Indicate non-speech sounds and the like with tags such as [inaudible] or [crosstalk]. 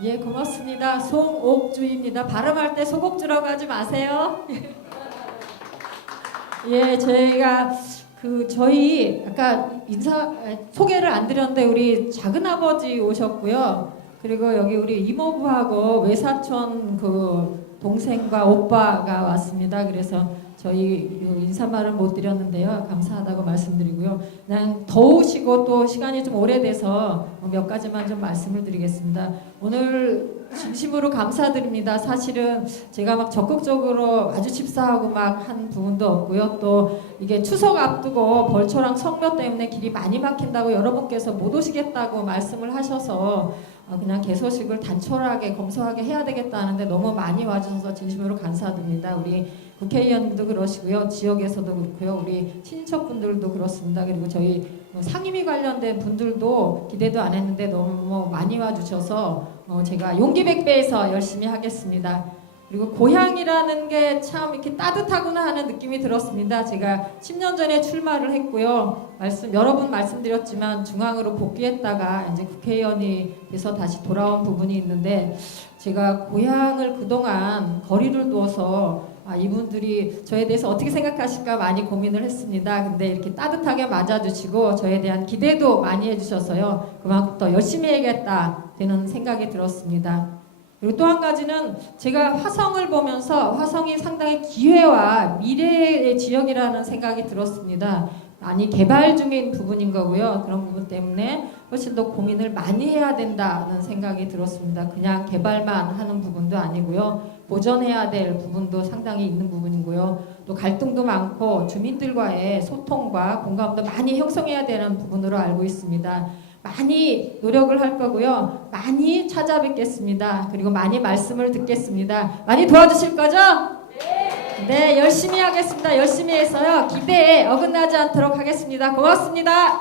예, 고맙습니다. 송옥주입니다. 발음할 때 소곡주라고 하지 마세요. [laughs] 예, 저희가 그 저희 아까 인사 소개를 안 드렸는데 우리 작은 아버지 오셨고요. 그리고 여기 우리 이모부하고 외사촌 그 동생과 오빠가 왔습니다. 그래서 저희 요 인사말을 못 드렸는데요. 감사하다고 말씀드리고요. 그냥 더우시고 또 시간이 좀 오래돼서 몇 가지만 좀 말씀을 드리겠습니다. 오늘 진심으로 감사드립니다. 사실은 제가 막 적극적으로 아주 집사하고 막 한 부분도 없고요. 또 이게 추석 앞두고 벌초랑 성묘 때문에 길이 많이 막힌다고 여러분께서 못 오시겠다고 말씀을 하셔서 어, 그냥 개소식을 단촐하게 검소하게 해야 되겠다 하는데 너무 많이 와주셔서 진심으로 감사드립니다. 우리 국회의원도 그러시고요. 지역에서도 그렇고요. 우리 친인척분들도 그렇습니다. 그리고 저희 뭐 상임위 관련된 분들도 기대도 안 했는데 너무 많이 와주셔서 어, 제가 용기 백배에서 열심히 하겠습니다. 그리고 고향이라는 게 참 이렇게 따뜻하구나 하는 느낌이 들었습니다. 제가 10년 전에 출마를 했고요. 말씀 여러 번 말씀드렸지만 중앙으로 복귀했다가 이제 국회의원이 돼서 다시 돌아온 부분이 있는데 제가 고향을 그동안 거리를 두어서 아, 이분들이 저에 대해서 어떻게 생각하실까 많이 고민을 했습니다. 근데 이렇게 따뜻하게 맞아주시고 저에 대한 기대도 많이 해주셔서요. 그만큼 더 열심히 해야겠다 되는 생각이 들었습니다. 그리고 또 한 가지는 제가 화성을 보면서 화성이 상당히 기회와 미래의 지역이라는 생각이 들었습니다. 많이 개발 중인 부분인 거고요. 그런 부분 때문에 훨씬 더 고민을 많이 해야 된다는 생각이 들었습니다. 그냥 개발만 하는 부분도 아니고요. 보전해야 될 부분도 상당히 있는 부분이고요. 또 갈등도 많고 주민들과의 소통과 공감도 많이 형성해야 되는 부분으로 알고 있습니다. 많이 노력을 할 거고요. 많이 찾아뵙겠습니다. 그리고 많이 말씀을 듣겠습니다. 많이 도와주실 거죠? 네, 열심히 하겠습니다. 열심히 해서요. 기대에 어긋나지 않도록 하겠습니다. 고맙습니다.